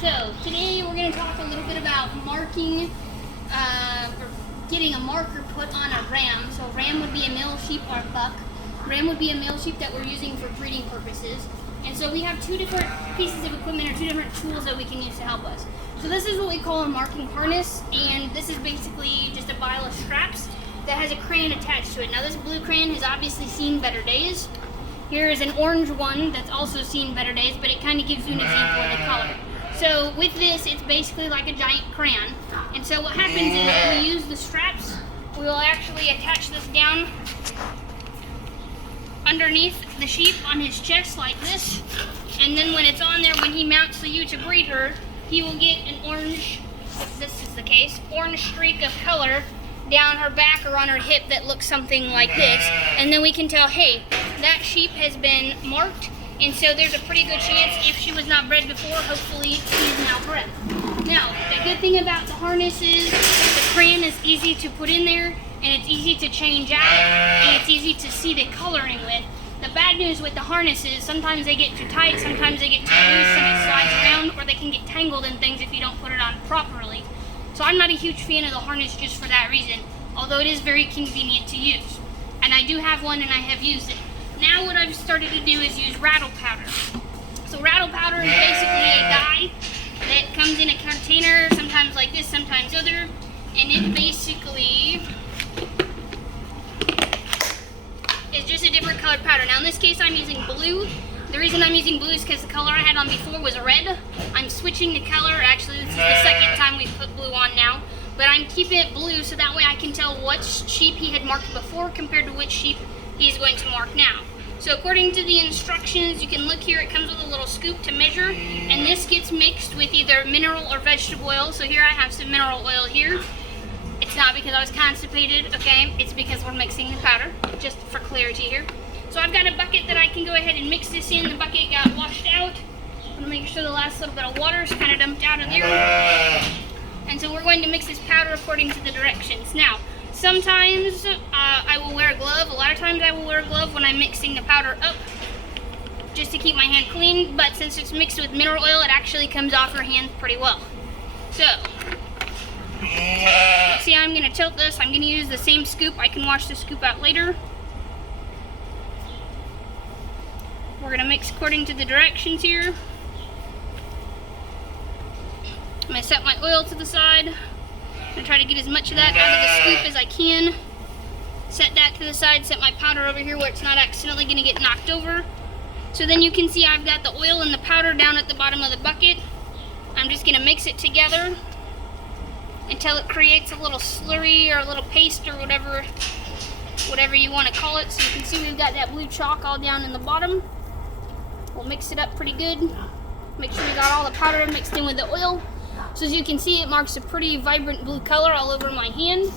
So today we're going to talk a little bit about marking, or getting a marker put on a ram. So ram would be a male sheep or a buck. Ram would be a male sheep that we're using for breeding purposes. And so we have two different pieces of equipment or two different tools that we can use to help us. So this is what we call a marking harness, and this is basically just a pile of straps that has a crayon attached to it. Now this blue crayon has obviously seen better days. Here is an orange one that's also seen better days, but it kind of gives you an example of the color. So with this, it's basically like a giant crayon. And so what happens is when we use the straps, we will actually attach this down underneath the sheep on his chest like this. And then when it's on there, when he mounts the ewe to breed her, he will get an orange, if this is the case, orange streak of color down her back or on her hip that looks something like this. And then we can tell, hey, that sheep has been marked, and so there's a pretty good chance if she was not bred before, hopefully she is now bred. Now, the good thing about the harness is the crayon is easy to put in there, and it's easy to change out, and it's easy to see the coloring with. The bad news with the harness is sometimes they get too tight, sometimes they get too loose and it slides around, or they can get tangled in things if you don't put it on properly. So I'm not a huge fan of the harness just for that reason, although it is very convenient to use. And I do have one and I have used it. Now what I've started to do is use rattle powder. So rattle powder is basically a dye that comes in a container, sometimes like this, sometimes other, and it basically is just a different colored powder. Now in this case I'm using blue. The reason I'm using blue is because the color I had on before was red. I'm switching the color. Actually, this is the second time we've put blue on now. But I'm keeping it blue so that way I can tell what sheep he had marked before compared to which sheep he's going to mark now. So according to the instructions, you can look here, it comes with a little scoop to measure, and this gets mixed with either mineral or vegetable oil. So here I have some mineral oil here. It's not because I was constipated, okay? It's because we're mixing the powder, just for clarity here. So I've got a bucket that I can go ahead and mix this in. The bucket got washed out. I'm gonna make sure the last little bit of water is kind of dumped out of there. And so we're going to mix this powder according to the directions. Now, sometimes I will wear a glove. A lot of times I will wear a glove when I'm mixing the powder up, just to keep my hand clean. But since it's mixed with mineral oil, it actually comes off your hand pretty well. So, see how I'm gonna tilt this. I'm gonna use the same scoop. I can wash the scoop out later. We're going to mix according to the directions here. I'm going to set my oil to the side. I'm going to try to get as much of that out of the scoop as I can. Set that to the side, set my powder over here where it's not accidentally going to get knocked over. So then you can see I've got the oil and the powder down at the bottom of the bucket. I'm just going to mix it together until it creates a little slurry or a little paste or whatever you want to call it. So you can see we've got that blue chalk all down in the bottom. We'll mix it up pretty good. Make sure we got all the powder mixed in with the oil. So as you can see, it marks a pretty vibrant blue color all over my hand.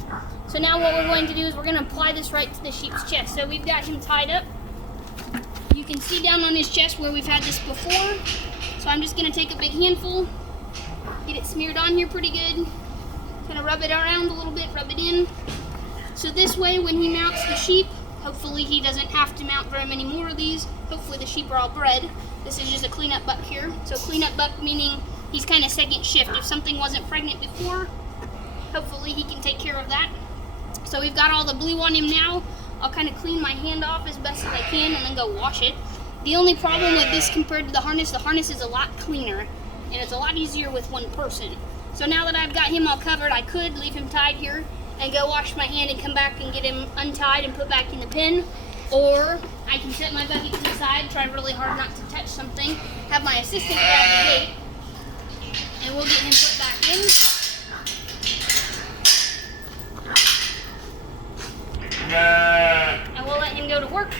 So now what we're going to do is we're going to apply this right to the sheep's chest. So we've got him tied up. You can see down on his chest where we've had this before. So I'm just going to take a big handful, get it smeared on here pretty good. Kind of rub it around a little bit, rub it in. So this way when he mounts the sheep, hopefully he doesn't have to mount very many more of these. Hopefully the sheep are all bred. This is just a cleanup buck here. So cleanup buck meaning he's kind of second shift. If something wasn't pregnant before, hopefully he can take care of that. So we've got all the blue on him now. I'll kind of clean my hand off as best as I can and then go wash it. The only problem with this compared to the harness is a lot cleaner and it's a lot easier with one person. So now that I've got him all covered, I could leave him tied here and go wash my hand and come back and get him untied and put back in the pen. Or I can set my bucket to the side, try really hard not to touch something, have my assistant grab the gate, and we'll get him put back in. And we'll let him go to work.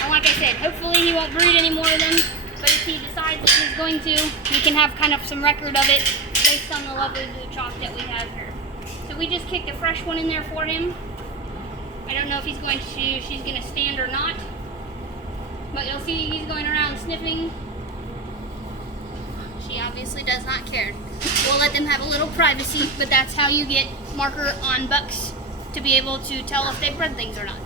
And like I said, hopefully he won't breed any more of them, but if he decides that he's going to, we can have kind of some record of it based on the lovely blue chalk that we have here. So we just kicked a fresh one in there for him. I don't know if she's going to stand or not, but you'll see he's going around sniffing. She obviously does not care. We'll let them have a little privacy, but that's how you get marker on bucks to be able to tell if they bred things or not.